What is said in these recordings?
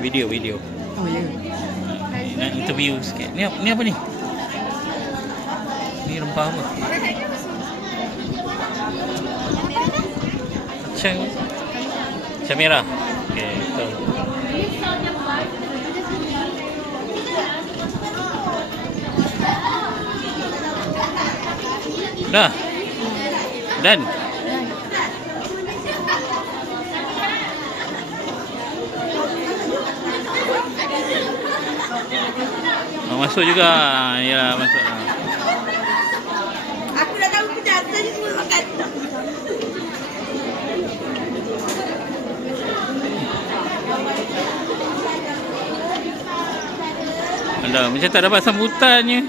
Video, video. Oh ya. Nak interview sikit. Ni, apa- ni apa ni? Ni rempah apa? Macam Macam merah. Okey, betul. Dah. Dan. Masuk juga. Ya, masuk. Aku dah tahu kejap tadi semua makan. Alah, macam tak dapat sambutannya.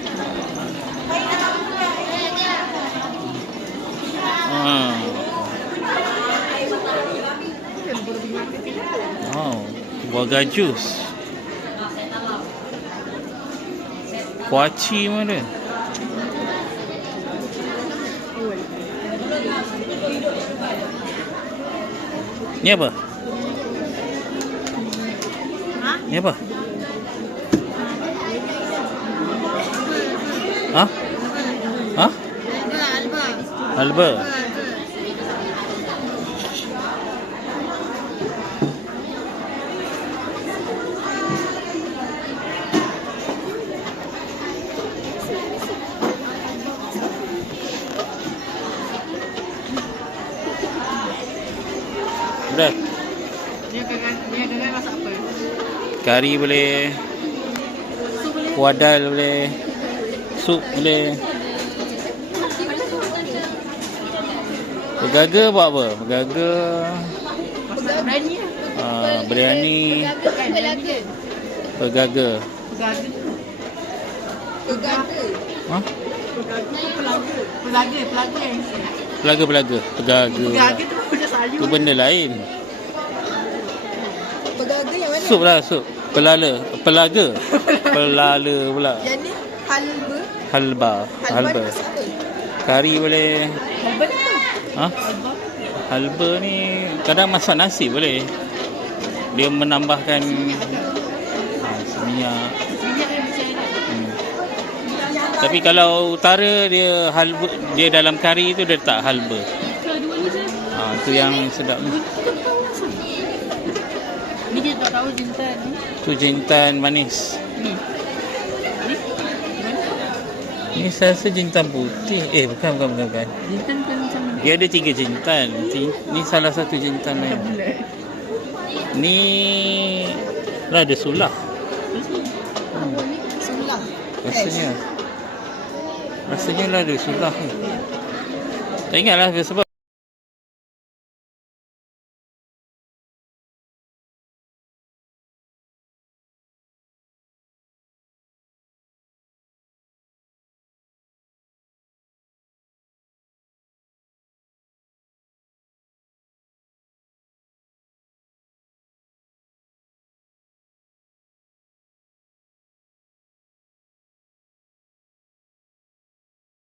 Ah. Oh, buah gajus. Kuaci pun ada. Ni apa? Ha? Ni apa? Ha? Ha? Alba. Dah. Dia kadang dia kadang masak apa? Kari boleh. Wadal boleh. Sup boleh. Bergaga buat apa? Bergaga. Masak berani lah. Uh, biryani. Pelaga. Bergaga. Pelaga. Pegada. Ha? Pelaga. Pelaga. Pelaga yang Pelaga-pelaga. Bergaga. Pelaga tu benda sayur. Tu benda lain. Pegada yang mana? Sup lah sup. Pelala. Pelaga. Pelala pula. Yang ni halba. Halba. Halba Halba. Kari boleh. Halba ni apa? Ha? Halba. Halba ni kadang masak nasi boleh. Dia menambahkan ha, minyak. Hmm. Tapi kalau utara dia halba dia dalam kari tu dia tak halba. Kedua ni je. Ha, tu yang sedap ni. Ni dia tak tahu jintan ni. Tu jintan manis. Ni. Ni. Ni saya rasa jintan putih. Eh bukan bukan bukan. bukan. Jintan kan macam ni. Dia ada tiga jintan. Ni salah satu jintan lain. Ni lah ada sulah. Sulam. Rasanya. Rasanya lah ada sulah ni. Tak ingat lah sebab